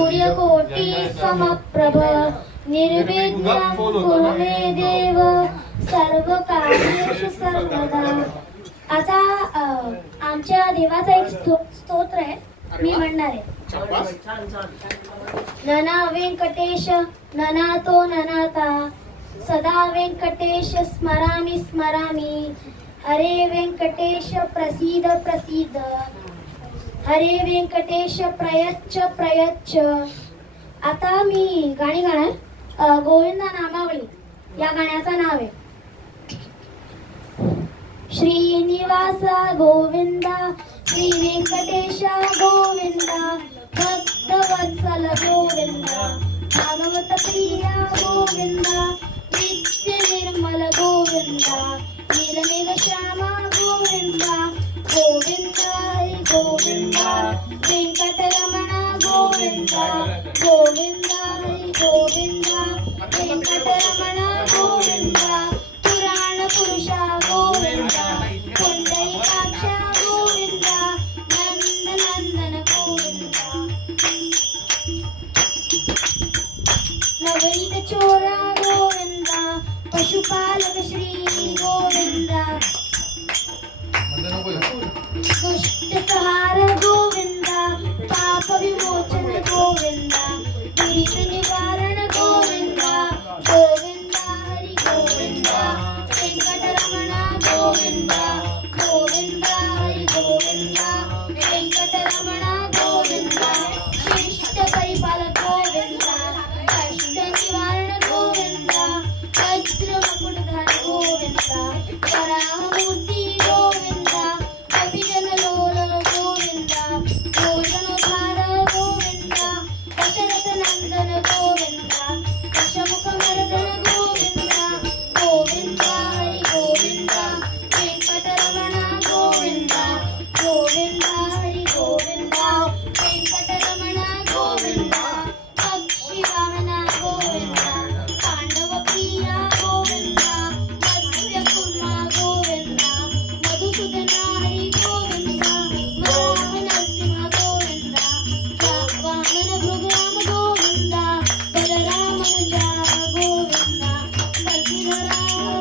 सूर्यकोटि समप्रभ निर्विघ्नं कुरु मे देव सर्वकार्येषु सर्वदा। आता आमच्या देवाचा एक स्तोत्र आहे, मी म्हणणार आहे। नना व्यंकटेश ननातो ननाता सदा व्यंकटेश स्मरामि स्मरामि हरे व्यंकटेश प्रसीद प्रसीद हरे व्यंकटेश प्रयच्छ प्रयच्छ। आता मी गाणी गाणार। गोविंदा नामावली या गाण्याचं नाव आहे। श्रीनिवासा गोविंदा श्री व्यंकटेशा गोविंदा भक्तवत्सल गोविंदा भागवत प्रिया गोविंदा नित्य निर्मल गोविंदा नीलमेघ श्यामा गोविंदा गोविंदा गोविंदा वेंकटरमणा गोविंदा गोविंदा गोविंदा वेंकटरमणा गोविंदा पुराण पुरुषा गोविंदा पुंडरीकाक्षा गोविंदा नंद नंदन गोविंदा नवनीत चोरा गोविंदा पशुपालक श्री गोविंदा दुष्ट संहार गोविंदा पाप विमोचन गोविंदा दुरित निवारण गोविंदा गोविंदा हरि गोविंदा वेंकटरमणा गोविंदा गोविंदा हरि गोविंदा वेंकटरमणा गोविंदा शिष्ट परिपालक गोविंदा कष्ट निवारण गोविंदा वज्र मुकुटधारी गोविंदा वराहमूर्ती गोविंदा कपिजन लोल गोविंदा भोजनोद्धार गोविंदा दशरथ नंदन गोविंदा दशमुख मर्दन गोविंदा गोविंदा हरि गोविंदा वेंकटरमणा गोविंदा गोविंदा हरि गोविंदा वेंकटरमणा गोविंदा पक्षी वाहना गोविंदा पांडव प्रिया गोविंदा मत्स्य कुर्मा गोविंदा मधुसूदना हरि गोविंदा वराह नरसिंह गोविंदा वामन भृगराम गोविंदा बलरामनुजा गोविंदा कल्पिधरा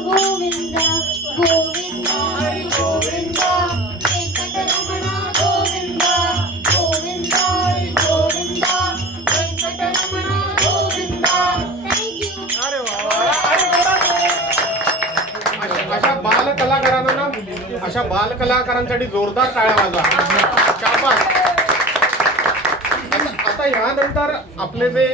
गोविंदा गोविंदा हरि गोविंदा वेंकटरमणा गोविंदा गोविंदा हरि गोविंदा वेंकटरमणा गोविंदा। Thank you. अशा बालकलाकारांसाठी जोरदार टाळ्या वाजवा। शाबास। आता यानंतर आपले जे